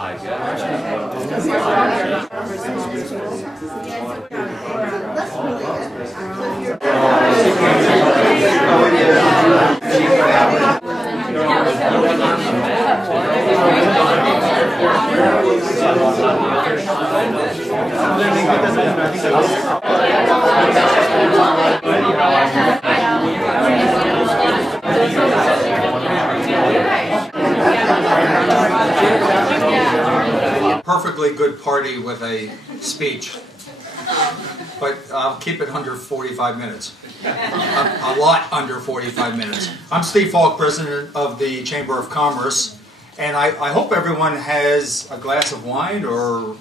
I guess. Perfectly good party with a speech, but I'll keep it under 45 minutes. A lot under 45 minutes. I'm Steve Falk, President of the Chamber of Commerce, and I hope everyone has a glass of wine, or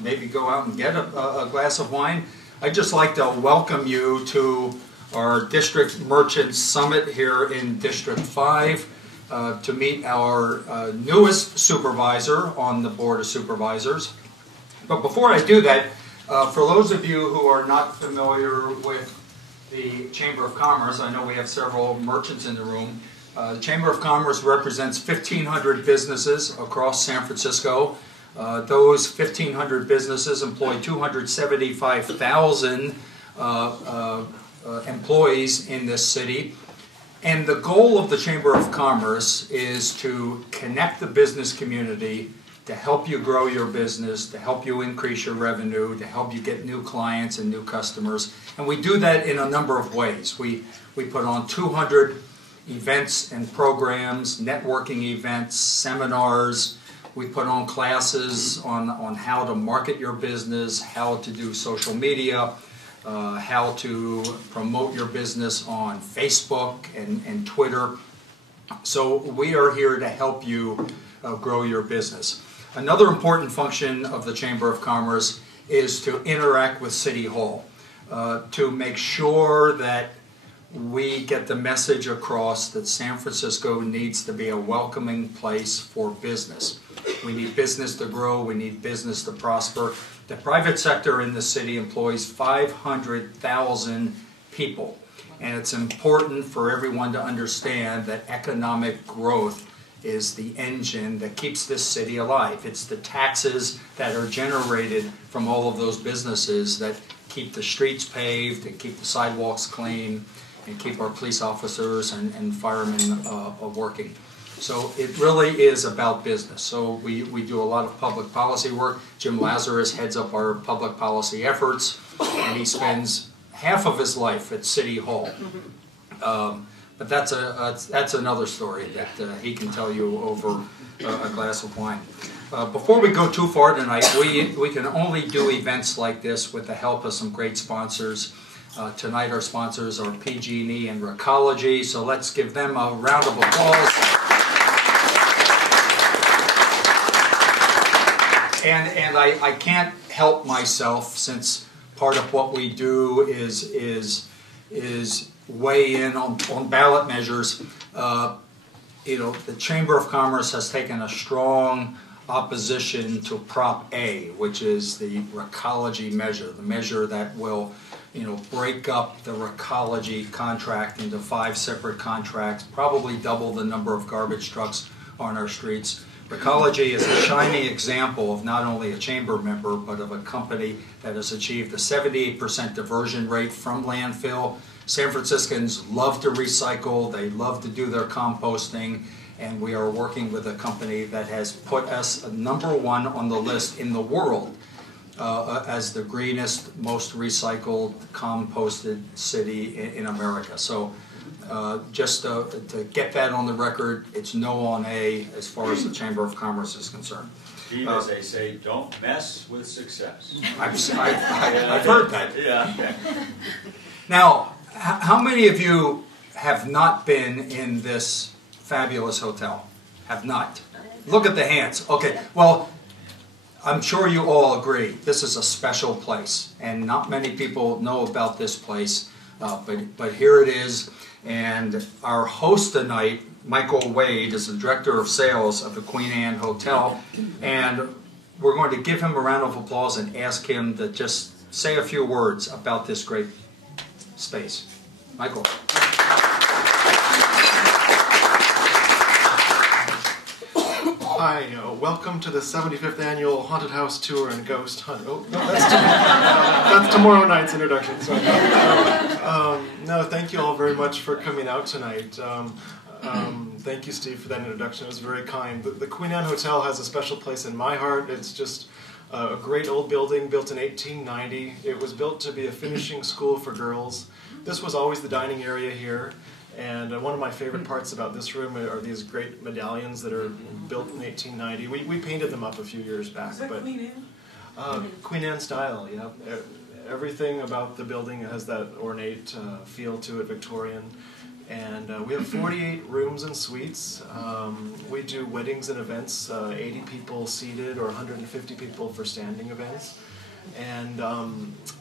maybe go out and get a glass of wine. I'd just like to welcome you to our District Merchants Summit here in District 5 to meet our newest supervisor on the Board of Supervisors. But before I do that, for those of you who are not familiar with the Chamber of Commerce, I know we have several merchants in the room. The Chamber of Commerce represents 1,500 businesses across San Francisco. Those 1,500 businesses employ 275,000 employees in this city. And the goal of the Chamber of Commerce is to connect the business community, to help you grow your business, to help you increase your revenue, to help you get new clients and new customers. And we do that in a number of ways. We put on 200 events and programs, networking events, seminars. We put on classes on how to market your business, how to do social media, how to promote your business on Facebook and Twitter. So we are here to help you grow your business. Another important function of the Chamber of Commerce is to interact with City Hall, to make sure that we get the message across that San Francisco needs to be a welcoming place for business. We need business to grow, we need business to prosper. The private sector in the city employs 500,000 people, and it's important for everyone to understand that economic growth is the engine that keeps this city alive. It's the taxes that are generated from all of those businesses that keep the streets paved and keep the sidewalks clean and keep our police officers and firemen working. So it really is about business. So we do a lot of public policy work. Jim Lazarus heads up our public policy efforts, and he spends half of his life at City Hall. But that's another story that he can tell you over a glass of wine. Before we go too far tonight, we can only do events like this with the help of some great sponsors. Tonight our sponsors are PG&E and Recology, so let's give them a round of applause. And I can't help myself, since part of what we do is weigh in on ballot measures. You know, the Chamber of Commerce has taken a strong opposition to Prop A, which is the Recology measure, the measure that will, break up the Recology contract into 5 separate contracts, probably double the number of garbage trucks on our streets. Recology is a shining example of not only a chamber member, but of a company that has achieved a 78% diversion rate from landfill. San Franciscans love to recycle, they love to do their composting, and we are working with a company that has put us #1 on the list in the world as the greenest, most recycled, composted city in America. So just to get that on the record, it's no on A as far as the Chamber of Commerce is concerned. Steve, as they say, don't mess with success. I've heard that. Yeah. Now, how many of you have not been in this fabulous hotel? Have not? Look at the hands. Okay, well, I'm sure you all agree this is a special place, and not many people know about this place, but here it is. And our host tonight, Michael Wade, is the Director of Sales of the Queen Anne Hotel, and we're going to give him a round of applause and ask him to just say a few words about this great space. Michael. Hi, welcome to the 75th Annual Haunted House Tour and Ghost Hunt. Oh, no, that's tomorrow night's introduction. Sorry. No, thank you all very much for coming out tonight. Thank you, Steve, for that introduction. It was very kind. The Queen Anne Hotel has a special place in my heart. It's just a great old building built in 1890. It was built to be a finishing school for girls. This was always the dining area here. And one of my favorite parts about this room are these great medallions that are built in 1890. We painted them up a few years back. Is that but Queen Anne? Queen Anne style, yeah. Everything about the building has that ornate feel to it, Victorian. And we have 48 rooms and suites. We do weddings and events, 80 people seated or 150 people for standing events. And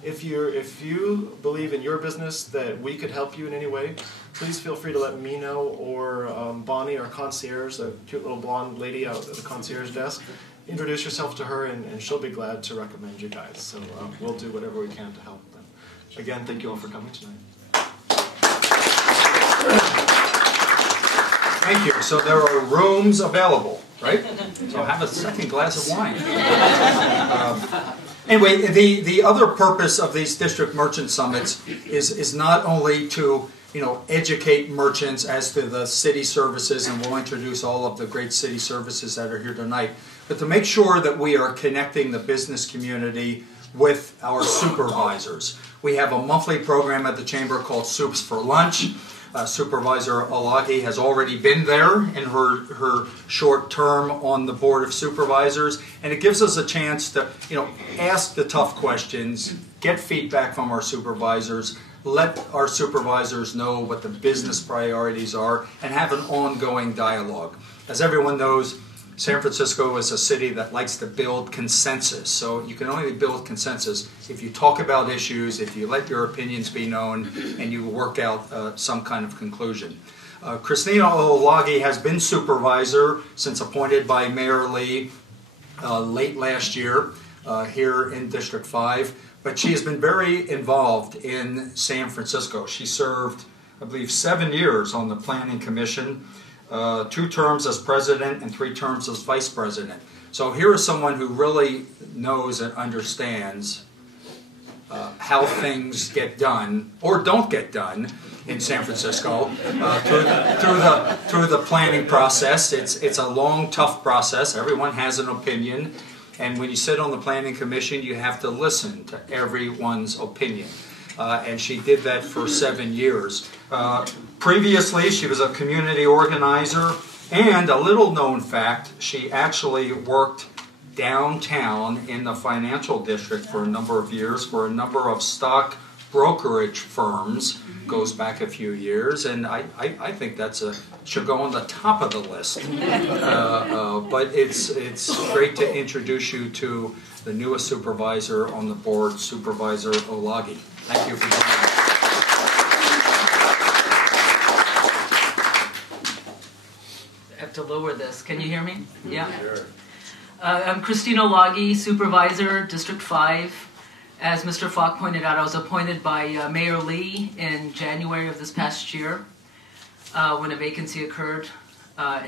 if you believe in your business that we could help you in any way, please feel free to let me know, or Bonnie, our concierge, a cute little blonde lady out at the concierge desk. Introduce yourself to her, and she'll be glad to recommend you guys. So we'll do whatever we can to help them. Again, thank you all for coming tonight. Thank you. So there are rooms available, right? So have a second glass of wine. Anyway, the other purpose of these district merchant summits is not only to educate merchants as to the city services, and we'll introduce all of the great city services that are here tonight, but to make sure that we are connecting the business community with our supervisors. We have a monthly program at the Chamber called Soups for Lunch. Supervisor Olague has already been there in her short term on the Board of Supervisors, and it gives us a chance to ask the tough questions, get feedback from our supervisors, let our supervisors know what the business priorities are, and have an ongoing dialogue. As everyone knows, San Francisco is a city that likes to build consensus. So you can only build consensus if you talk about issues, if you let your opinions be known, and you work out some kind of conclusion. Christina Olague has been supervisor since appointed by Mayor Lee late last year here in District 5. But she has been very involved in San Francisco. She served, I believe, 7 years on the Planning Commission. 2 terms as president and 3 terms as vice president. So here is someone who really knows and understands how things get done or don't get done in San Francisco through the planning process. It's a long, tough process. Everyone has an opinion, and when you sit on the Planning Commission, you have to listen to everyone's opinion. And she did that for 7 years. Previously, she was a community organizer, and a little known fact, she actually worked downtown in the financial district for a number of years for a number of stock brokerage firms. Goes back a few years, and I think should go on the top of the list. But it's great to introduce you to the newest supervisor on the board, Supervisor Olague. Thank you for coming. I have to lower this. Can you hear me? Yeah. Sure. I'm Christina Olague, Supervisor, District 5. As Mr. Falk pointed out, I was appointed by Mayor Lee in January of this past year when a vacancy occurred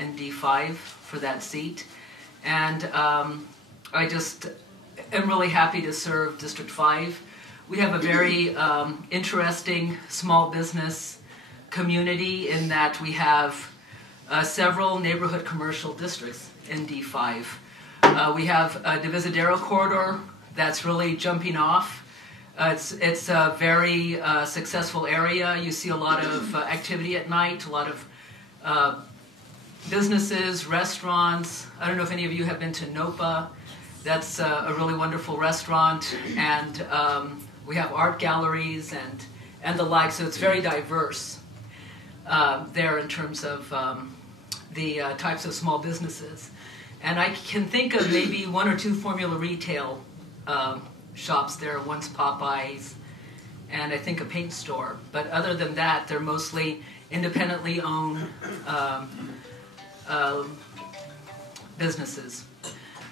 in D5 for that seat. And I just am really happy to serve District 5. We have a very interesting small business community in that we have several neighborhood commercial districts in D5. We have a Divisadero corridor that's really jumping off. It's a very successful area. You see a lot of activity at night, a lot of businesses, restaurants. I don't know if any of you have been to Nopa. That's a really wonderful restaurant, and we have art galleries and the like, so it's very diverse there in terms of the types of small businesses. And I can think of maybe 1 or 2 formula retail shops there. One's Popeyes, and I think a paint store. But other than that, they're mostly independently owned businesses.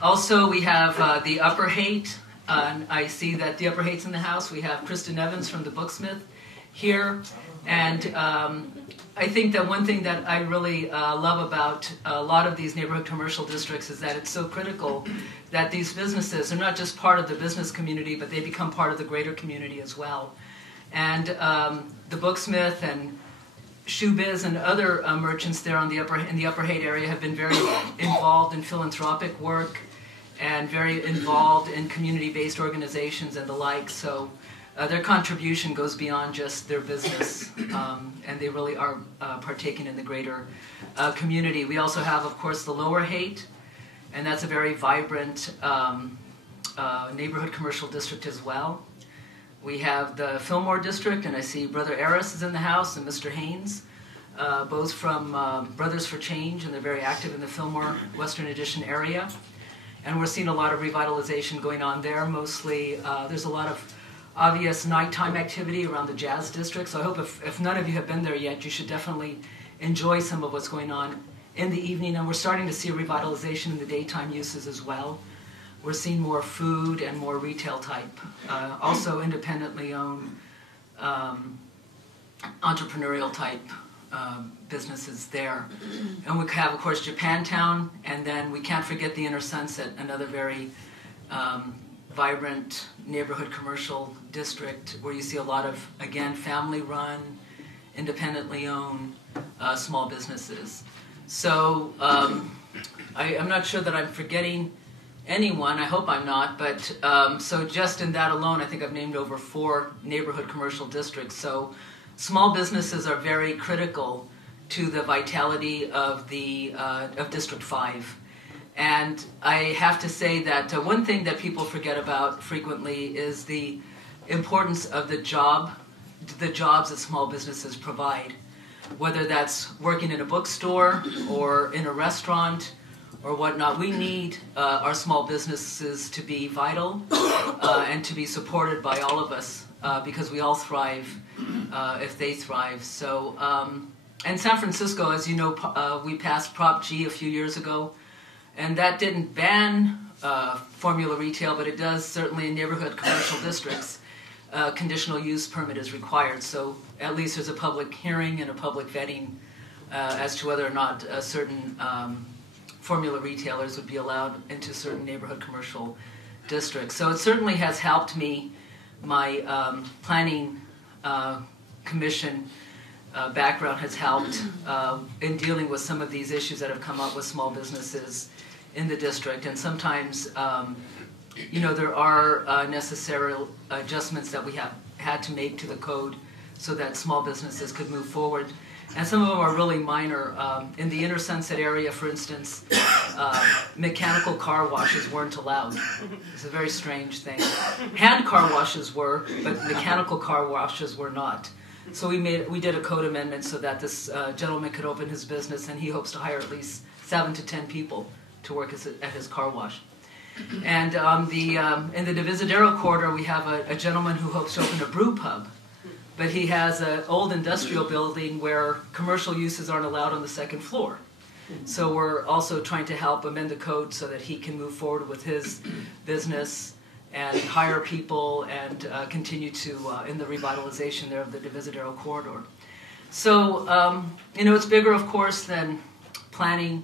Also, we have the Upper Haight. I see that the Upper Haight's in the house. We have Kristen Evans from the Booksmith here. And I think that one thing that I really love about a lot of these neighborhood commercial districts is that it's so critical that these businesses are not just part of the business community, but they become part of the greater community as well. And the Booksmith and Shoe Biz and other merchants there in the Upper Haight area have been very involved in philanthropic work and very involved in community-based organizations and the like. So their contribution goes beyond just their business, and they really are partaking in the greater community. We also have, of course, the Lower Haight, and that's a very vibrant neighborhood commercial district as well. We have the Fillmore district, and I see Brother Eris is in the house and Mr. Haynes, both from Brothers for Change, and they're very active in the Fillmore Western Addition area. And we're seeing a lot of revitalization going on there. Mostly, there's a lot of obvious nighttime activity around the Jazz District. So I hope if none of you have been there yet, you should definitely enjoy some of what's going on in the evening. And we're starting to see a revitalization in the daytime uses as well. We're seeing more food and more retail type, also independently owned entrepreneurial type businesses there. And we have, of course, Japantown, and then we can't forget the Inner Sunset, another very vibrant neighborhood commercial district where you see a lot of, again, family-run, independently owned small businesses. So I'm not sure that I'm forgetting anyone. I hope I'm not, but so just in that alone, I think I've named over 4 neighborhood commercial districts. So small businesses are very critical to the vitality of of District 5. And I have to say that one thing that people forget about frequently is the importance of the jobs that small businesses provide, whether that's working in a bookstore or in a restaurant or whatnot. We need our small businesses to be vital and to be supported by all of us because we all thrive if they thrive. So, and San Francisco, as you know, we passed Prop G a few years ago, and that didn't ban formula retail, but it does certainly in neighborhood commercial districts. Conditional use permit is required, so at least there's a public hearing and a public vetting as to whether or not certain formula retailers would be allowed into certain neighborhood commercial districts. So it certainly has helped me. My planning commission background has helped in dealing with some of these issues that have come up with small businesses in the district. And sometimes, you know, there are necessary adjustments that we have had to make to the code so that small businesses could move forward. And some of them are really minor. In the Inner Sunset area, for instance, mechanical car washes weren't allowed. It's a very strange thing. Hand car washes were, but mechanical car washes were not. So we did a code amendment so that this gentleman could open his business, and he hopes to hire at least 7 to 10 people to work at his car wash. And in the Divisadero corridor, we have a gentleman who hopes to open a brew pub. But he has an old industrial building where commercial uses aren't allowed on the 2nd floor. So we're also trying to help amend the code so that he can move forward with his business and hire people and continue to in the revitalization there of the Divisadero corridor. So, you know, it's bigger, of course, than planning,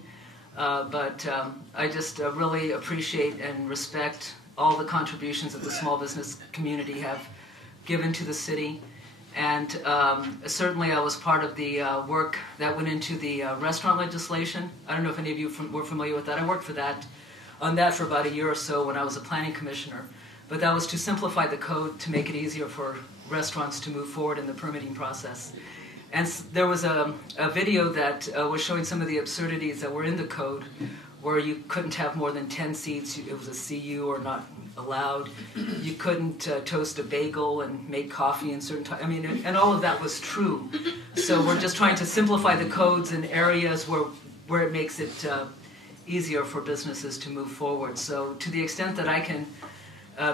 but I just really appreciate and respect all the contributions that the small business community have given to the city. And certainly I was part of the work that went into the restaurant legislation. I don't know if any of you were familiar with that. I worked on that for about a year or so when I was a planning commissioner. But that was to simplify the code to make it easier for restaurants to move forward in the permitting process. And there was a video that was showing some of the absurdities that were in the code, where you couldn't have more than 10 seats. It was a CU or not allowed. You couldn't toast a bagel and make coffee in certain times. I mean, and all of that was true. So we're just trying to simplify the codes in areas where it makes it easier for businesses to move forward. So to the extent that I can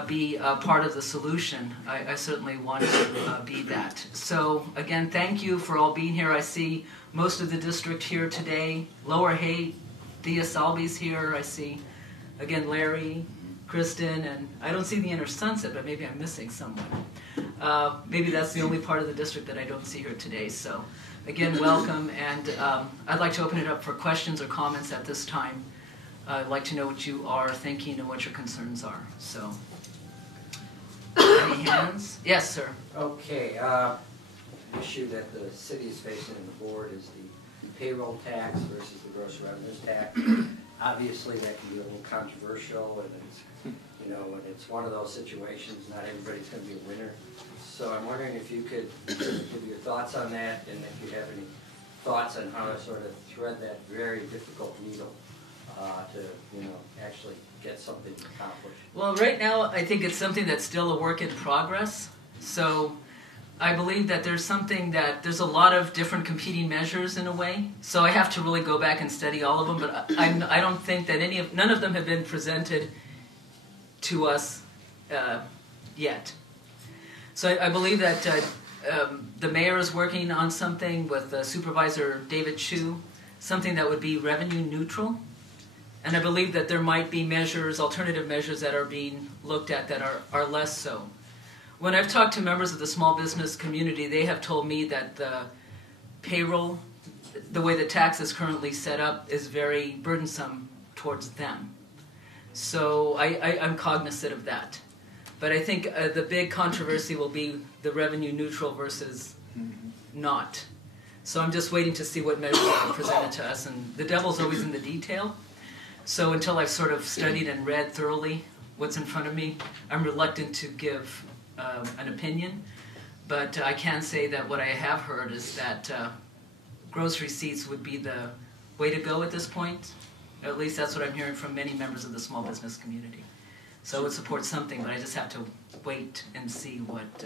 be part of the solution, I certainly want to be that. So again, thank you for all being here. I see most of the district here today. Lower Haight, Thea Salby's here. I see, again, Larry, Kristen, and I don't see the Inner Sunset, but maybe I'm missing someone. Maybe that's the only part of the district that I don't see here today. So again, welcome, and I'd like to open it up for questions or comments at this time. I'd like to know what you are thinking and what your concerns are. So, any hands? Yes, sir. Okay, the issue that the city is facing and the board is the payroll tax versus the gross revenues tax. Obviously, that can be a little controversial, and it's, you know, and it's one of those situations, not everybody's going to be a winner. So I'm wondering if you could give your thoughts on that, and if you have any thoughts on how to sort of thread that very difficult needle to, you know, actually get something accomplished. Well, right now, I think it's something that's still a work in progress. So I believe that there's a lot of different competing measures in a way. So I have to really go back and study all of them, but I don't think that none of them have been presented to us yet. So I believe that the mayor is working on something with Supervisor David Chu, something that would be revenue neutral. And I believe that there might be alternative measures that are being looked at that are less so. When I've talked to members of the small business community, they have told me that the payroll, the way the tax is currently set up, is very burdensome towards them. So I'm cognizant of that. But I think the big controversy will be the revenue neutral versus not. So I'm just waiting to see what measures are presented to us. And the devil's always in the detail. So until I've sort of studied and read thoroughly what's in front of me, I'm reluctant to give an opinion. But I can say that what I have heard is that gross receipts would be the way to go at this point. At least that's what I'm hearing from many members of the small business community. So I would support something, but I just have to wait and see what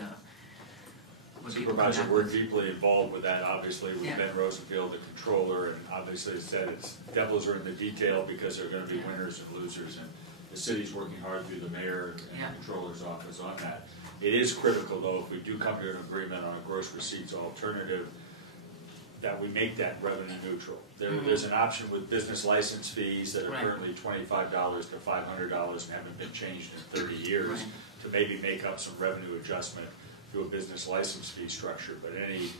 people come Supervisor, back we're with. deeply involved with that, obviously, with Yeah. Ben Rosenfield, the controller, and obviously as said, devils are in the detail because there are going to be winners and losers, and the city's working hard through the mayor and Yeah. the controller's office on that. It is critical, though, if we do come to an agreement on a gross receipts alternative, that we make that revenue neutral. There's an option with business license fees that are Right. currently $25 to $500 and haven't been changed in 30 years Right. to maybe make up some revenue adjustment through a business license fee structure. But any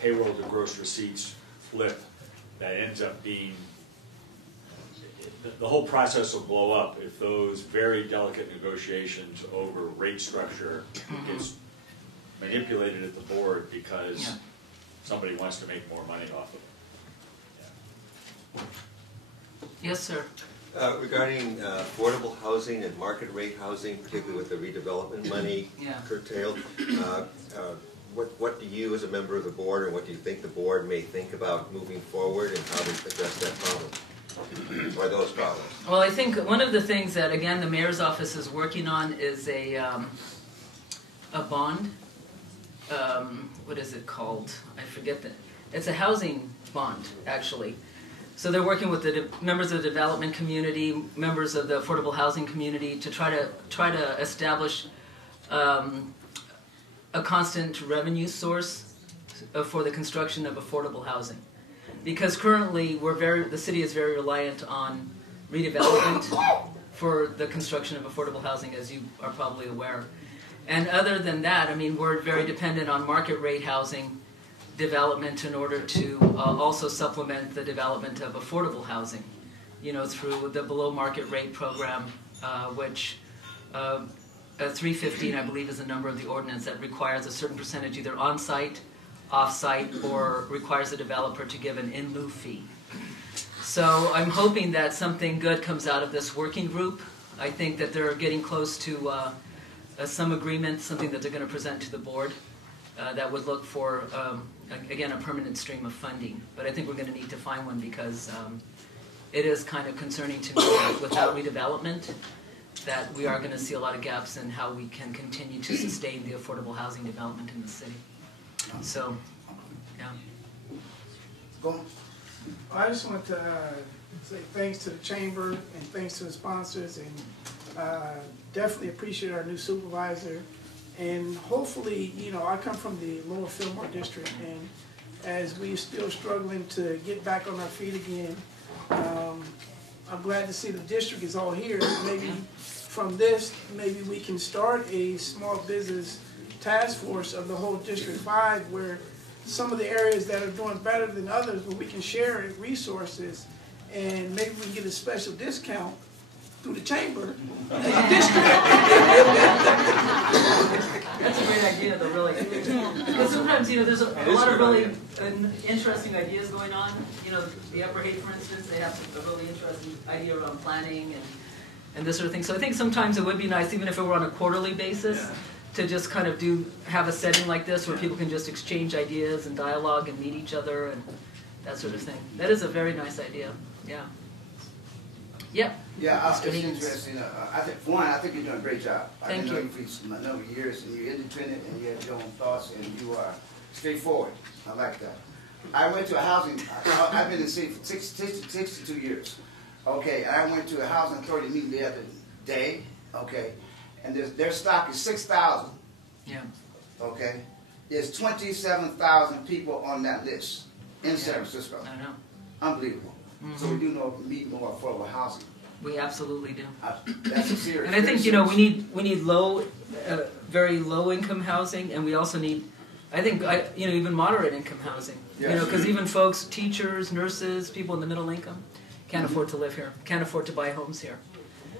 payroll to gross receipts flip that ends up being, the whole process will blow up if those very delicate negotiations over rate structure gets manipulated at the board because Yeah. somebody wants to make more money off of it. Yes, sir. Regarding affordable housing and market rate housing, particularly with the redevelopment money Yeah. curtailed, what do you as a member of the board, or what do you think the board may think about moving forward and how to address that problem, or those problems? Well, I think one of the things that, again, the mayor's office is working on is a bond. What is it called? I forget that. It's a housing bond, actually. So they're working with the members of the development community, members of the affordable housing community to try to establish a constant revenue source for the construction of affordable housing. Because currently the city is very reliant on redevelopment for the construction of affordable housing, as you are probably aware. And other than that, I mean, we're very dependent on market rate housing development in order to also supplement the development of affordable housing, you know, through the below market rate program, which 315, I believe, is the number of the ordinance that requires a certain percentage either on-site, off-site, or requires a developer to give an in lieu fee. So I'm hoping that something good comes out of this working group. I think that they're getting close to some agreement, something that they're going to present to the board that would look for, again, a permanent stream of funding. But I think we're going to need to find one because it is kind of concerning to me that without redevelopment, that we are going to see a lot of gaps in how we can continue to sustain the affordable housing development in the city. So, yeah. Go on. I just want to say thanks to the chamber and thanks to the sponsors, and definitely appreciate our new supervisor. And hopefully, you know, I come from the Lower Fillmore district, and as we're still struggling to get back on our feet again, I'm glad to see the district is all here. Maybe from this, maybe we can start a small business task force of the whole District 5 where some of the areas that are doing better than others, where we can share resources, and maybe we can get a special discount through the chamber as a district. That's a great idea, though, really. Because sometimes, there's a lot of really interesting ideas going on. The Upper Hay, for instance, they have a really interesting idea around planning and this sort of thing. So I think sometimes it would be nice, even if it were on a quarterly basis, to just kind of have a setting like this where people can just exchange ideas and dialogue and meet each other and that sort of thing. That is a very nice idea. Yeah. Yep. Yeah, it's interesting. I think you're doing a great job. Thank you. I've known you for a number of years, and you're independent, and you have your own thoughts, and you are straightforward. I like that. I went to a housing. I've been in the city for 62 years. Okay, and I went to a housing authority meeting the other day. Okay, and their stock is 6,000. Yeah. Okay, there's 27,000 people on that list in San Francisco. I know. Unbelievable. So we do need more affordable housing. We absolutely do. That's a serious. And I think we need very low income housing, and we also need, I think, even moderate income housing. Yes. Because even folks, teachers, nurses, people in the middle income, can't afford to live here, can't afford to buy homes here.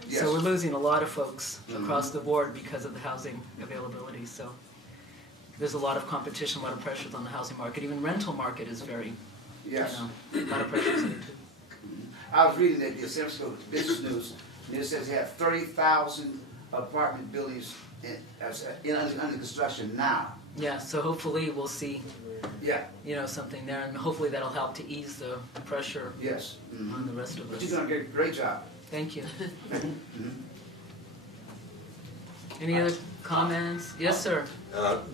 Yes. So we're losing a lot of folks across the board because of the housing availability. So there's a lot of competition, a lot of pressures on the housing market. Even rental market is very, Yes. a lot of pressures in it too. I was reading that the San Francisco Business News, and it says they have 30,000 apartment buildings under construction now. Yeah, so hopefully we'll see, Yeah. something there, and hopefully that'll help to ease the pressure Yes. on the rest of But us. you're doing a great job. Thank you. Any other comments? Yes, sir.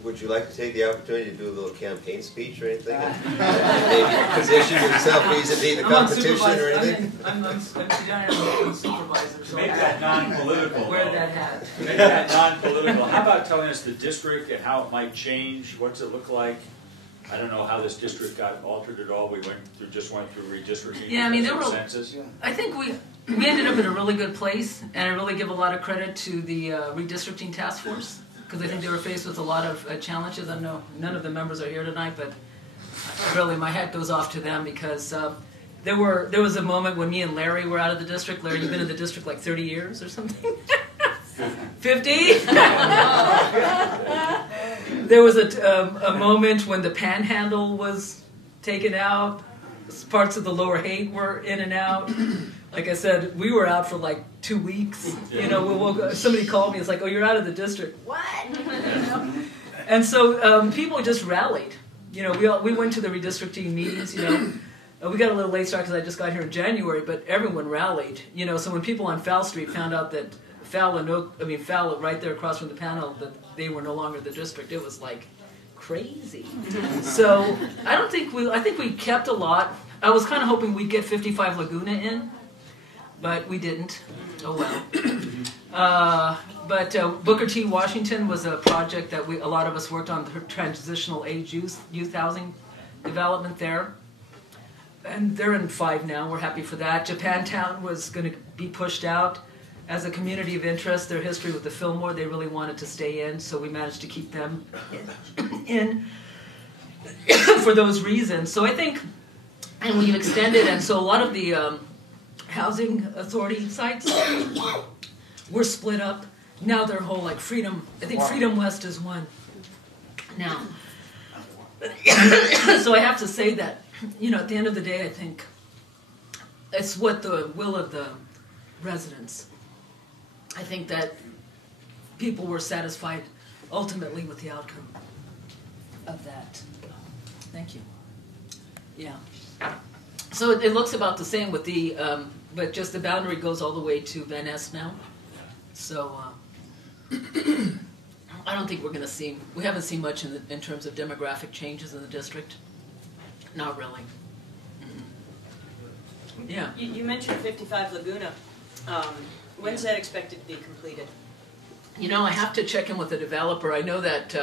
Would you like to take the opportunity to do a little campaign speech or anything? Maybe position yourself vis-a-vis the competition or anything? I'm supervisor, so Make that non-political. wear though. that hat. Make that non-political. How about telling us the district and how it might change? What's it look like? I don't know how this district got altered at all. We just went through redistricting. Yeah, I mean, there were. Census. I think we ended up in a really good place, and I really give a lot of credit to the redistricting task force, because I think they were faced with a lot of challenges. I know none of the members are here tonight, but really my hat goes off to them, because there was a moment when me and Larry were out of the district. Larry, you've been in the district like 30 years or something? 50? There was a moment when the Panhandle was taken out. Parts of the Lower Haight were in and out. Like I said, we were out for like 2 weeks. Somebody called me. It's like, oh, you're out of the district. What? And so people just rallied. We went to the redistricting meetings. We got a little late start because I just got here in January, but everyone rallied. So when people on Fowl Street found out that Fowl right there across from the panel, that they were no longer the district, it was like crazy. So I think we kept a lot. I was kind of hoping we'd get 55 Laguna in, but we didn't. Oh well. But Booker T. Washington was a project that a lot of us worked on, the transitional age youth housing development there. And they're in 5 now. We're happy for that. Japantown was going to be pushed out. As a community of interest, their history with the Fillmore, they really wanted to stay in, so we managed to keep them in for those reasons. So I think, and we've extended, and so a lot of the housing authority sites were split up. Now they're whole, like Freedom, I think Freedom West is one now. So I have to say that, at the end of the day, I think it's what the will of the residents. I think that people were satisfied ultimately with the outcome of that. Thank you. Yeah. So it looks about the same with the, but just the boundary goes all the way to Van Ness now. So I don't think we haven't seen much in terms of demographic changes in the district. Not really. Yeah. You mentioned 55 Laguna. When's that expected to be completed? I have to check in with the developer. I know that,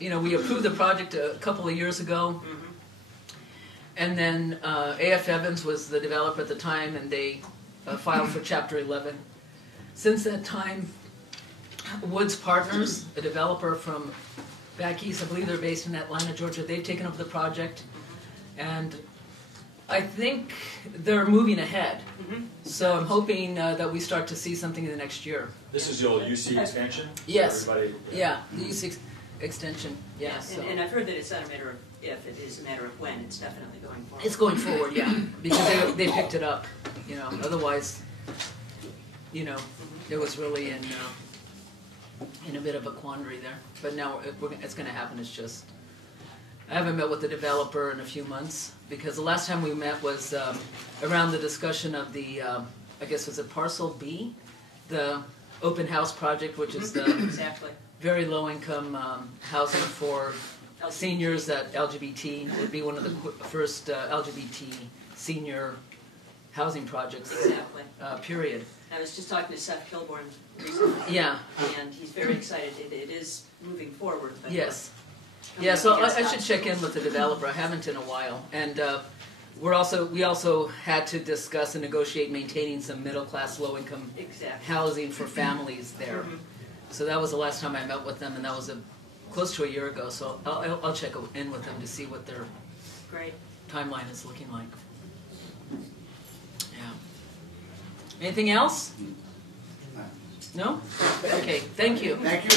we approved the project a couple of years ago. Mm-hmm. And then A.F. Evans was the developer at the time, and they filed for Chapter 11. Since that time, Woods Partners, a developer from back east. I believe they're based in Atlanta, Georgia. They've taken over the project, and I think they're moving ahead. So I'm hoping that we start to see something in the next year. This is the old UC extension? Yes. Everybody, Yeah, the UC extension. Yeah. So. And I've heard that it's not a matter of if, it is a matter of when. It's definitely going forward. It's going forward, yeah, because they picked it up. You know, otherwise, you know, it was really in a bit of a quandary there. But now it's going to happen. It's just I haven't met with the developer in a few months because the last time we met was around the discussion of the I guess was it Parcel B, the open house project, which is the Exactly. very low income housing for seniors that LGBT would be one of the first LGBT senior housing projects. Exactly. Period. I was just talking to Seth Kilborn recently. Yeah. And he's very excited. It is moving forward. But Yes. coming Yeah. up So against I should check in with the developer. I haven't in a while, and we also had to discuss and negotiate maintaining some middle class, low income Exactly. housing for families there. So that was the last time I met with them, and that was close to a year ago. So I'll check in with them to see what their Great. timeline is looking like. Yeah. Anything else? No? Okay, thank you. Thank you.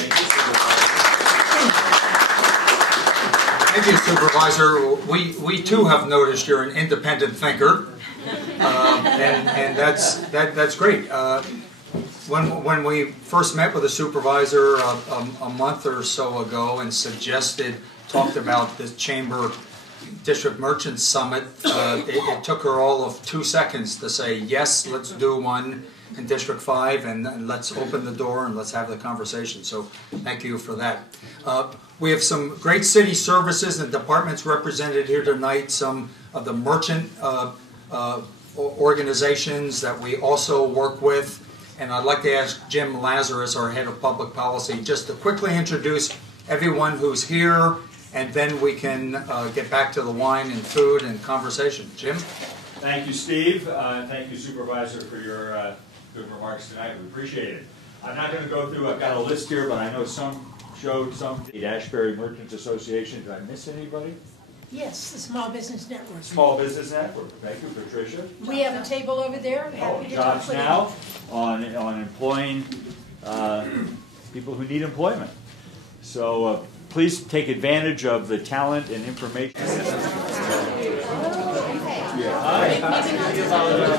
Thank you, Supervisor. We too have noticed you're an independent thinker, and that's great. When we first met with the supervisor a month or so ago and talked about the Chamber District Merchants Summit, it took her all of 2 seconds to say, yes, let's do one in District 5 and let's open the door and let's have the conversation. So thank you for that. We have some great city services and departments represented here tonight, some of the merchant organizations that we also work with. And I'd like to ask Jim Lazarus, our head of public policy, just to quickly introduce everyone who's here, and then we can get back to the wine and food and conversation. Jim? Thank you, Steve. Thank you, Supervisor, for your good remarks tonight. We appreciate it. I'm not going to go through, I've got a list here, but I know some showed some. The Ashbury Merchants Association, did I miss anybody? Yes, the Small Business Network. Small Business Network, thank you, Patricia. We have a table over there. Happy to talk Jobs with you. Now on employing people who need employment. So please take advantage of the talent and information.